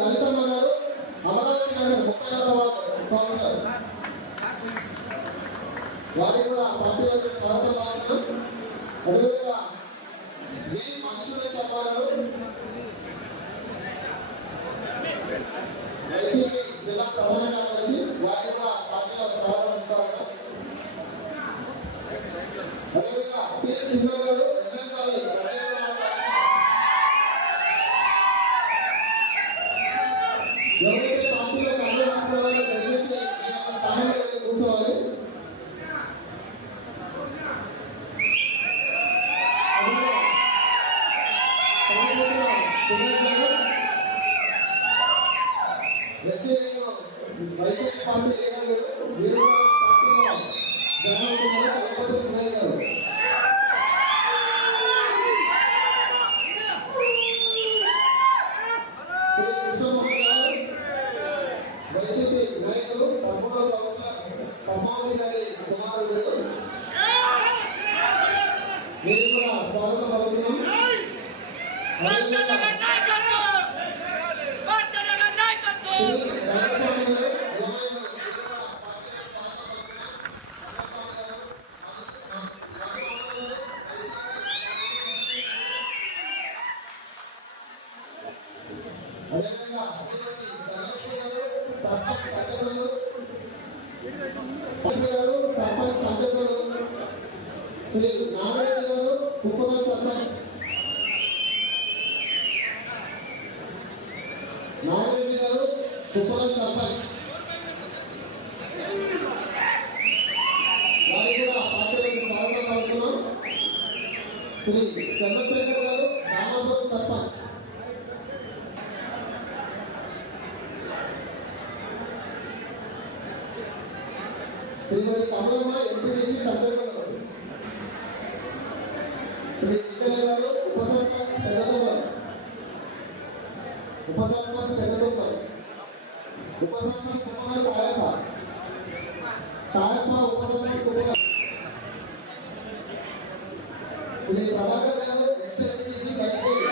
లలితమ్మ గారు Amaravati Nagar 36వ ward councillor, వారికి కూడా పార్టీలోకి స్వాగతం పలుకుతున్నాం. అదేవిధంగా వి మన్సూర్ శర్మ గారు వైసీపీ జిల్లా ప్రధాన కార్యదర్శి, వారికి కూడా పార్టీలో స్వాగతం స్వాగతం. అదేవిధంగా పి సింధు గారు ఎంఎంకాలి ఎవరైతే పార్టీలో పనిచేస్తున్నారో దయచేసి ఈ యొక్క స్థానంలో వెళ్ళి కూర్చోవాలి. వైసీపీ పార్టీ లీడర్ వీరు పార్టీలో జగన్ పునయ్య గారు, వైసీపీ నాయకులు పద్మావతి గారి కుమారుడు, మీరు కూడా స్వాగతం పలుకుతున్నాం. రామస్వామి గారు అదేవిధంగా శ్రీమతి ధనలక్ష్మి గారు సర్పంచ్ సంచకులు, గారు సర్పంచ్ సంచకులు, శ్రీ నాగరెడ్డి గారు కుప్పల సర్పంచ్, నాగరెడ్డి గారు కుప్పల సర్పంచ్, వారికి కూడా పార్టీలోకి స్వాగతం పలుకుతున్నాం. శ్రీ చంద్రశేఖర్ గారు రామాపురం సర్పంచ్, శ్రీమతి కమలమ్మ ఎంపీటీసీ సందర్భంలో, శ్రీ విజయ గారు ఉప సర్పంచ్ పెద్దదొంగలు, ఉప సర్పంచ్ పెద్దదొంగలు, ఉప సర్పంచ్ కుప్పల తాయప్ప, తాయప్ప ఉప సర్పంచ్ కుప్పల, శ్రీ ప్రభాకర్ గారు ఎక్స్ ఎంపీటీసీ వైసీపీ,